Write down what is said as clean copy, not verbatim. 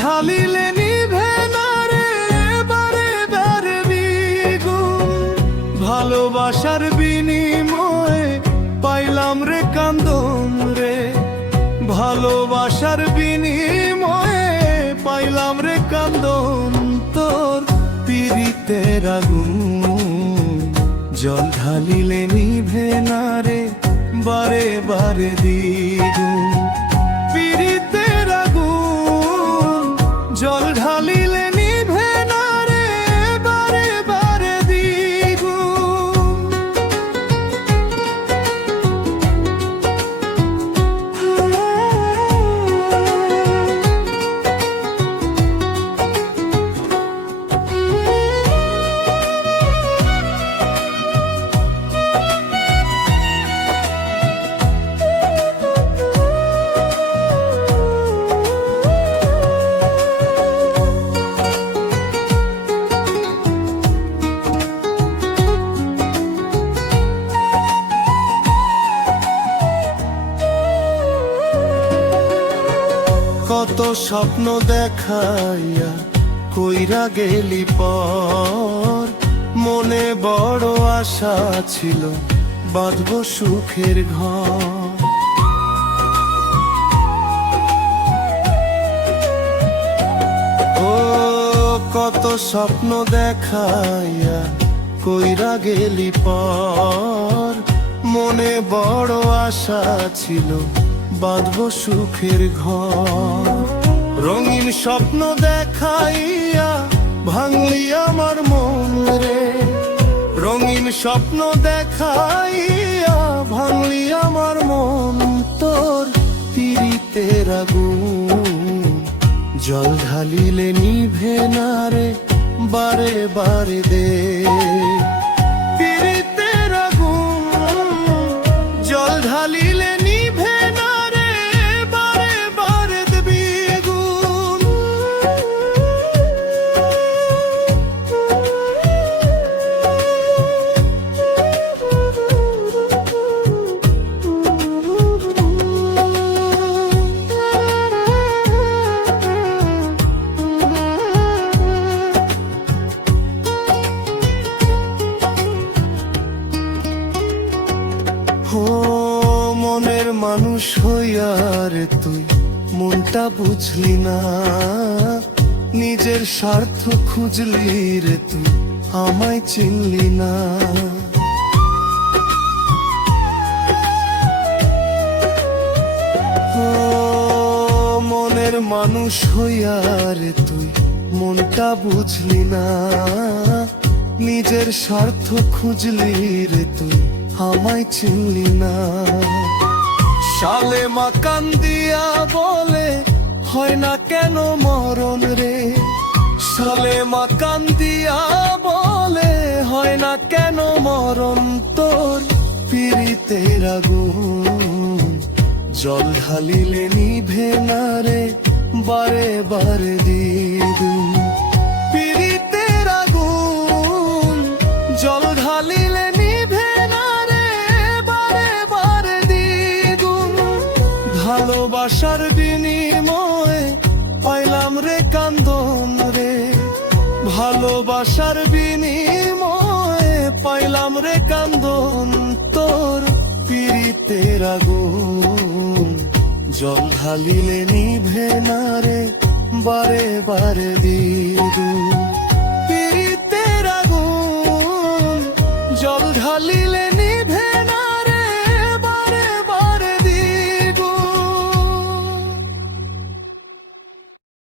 ঢালিলে নিভে না রে বারে বারে দ্বিগুণ। ভালোবাসার বিনিময়ে পাইলাম রে কান্দন রে, ভালোবাসার বিনিময়ে পাইলাম রে কান্দন। তোর পীড়িতের আগুন জল ঢালিলে নিভে না রে বারে বারে দ্বিগুণ। পীড়িতের আগুন জল ঢালিলে নিভে না রে বারে বারে দ্বিগুণ। কত স্বপ্ন দেখাইয়া কইরা গেলি পর, মনে বড় আশা ছিল বাঁধব সুখের ঘর। ও কত স্বপ্ন দেখাইয়া কইরা গেলি পর, মনে বড় আশা ছিল বাঁধব সুখের ঘর। রঙিন স্বপ্ন দেখাইয়া ভাঙলি আমার মন রে, রঙিন স্বপ্ন দেখাইয়া ভাঙলি আমার মন। তোর পীড়িতের আগুন জল ঢালিলে নিভে না রে বারে বারে দে। পীড়িতের আগুন জল ঢালিলে নিভে না রে বারে বারে দ্বিগুণ। ও মনের মানুষ হইয়া রে তুই মনটা বুঝলি না, নিজের স্বার্থ খুঁজলি রে তুই আমায় চিনলি না। ও মনের মানুষ হইয়া রে তুই মনটা বুঝলি না, নিজের স্বার্থ খুঁজলি রে তুই আমায় চিনলি না। সালে মা কান্দিয়া বলে হয় না কেন মরণ রে, সালে মা কান্দিয়া বলে হয় না কেন মরণ। তোর পীড়িতের আগুন জল ঢালিলে নিভে না রে বারে বারে দ্বিগুণ। পীড়িতের আগুন জল ঢালিলে নিভে না রে বারে বারে দ্বিগুণ। ভালোবাসার বিনিময়ে পাইলাম রে কান্দন রে, ভালোবাসার বিনিময়ে পাইলাম রে কান্দন। তোর পীড়িতের আগুন জল ঢালিলে নিভে না রে বারে বারে দ্বিগুণ।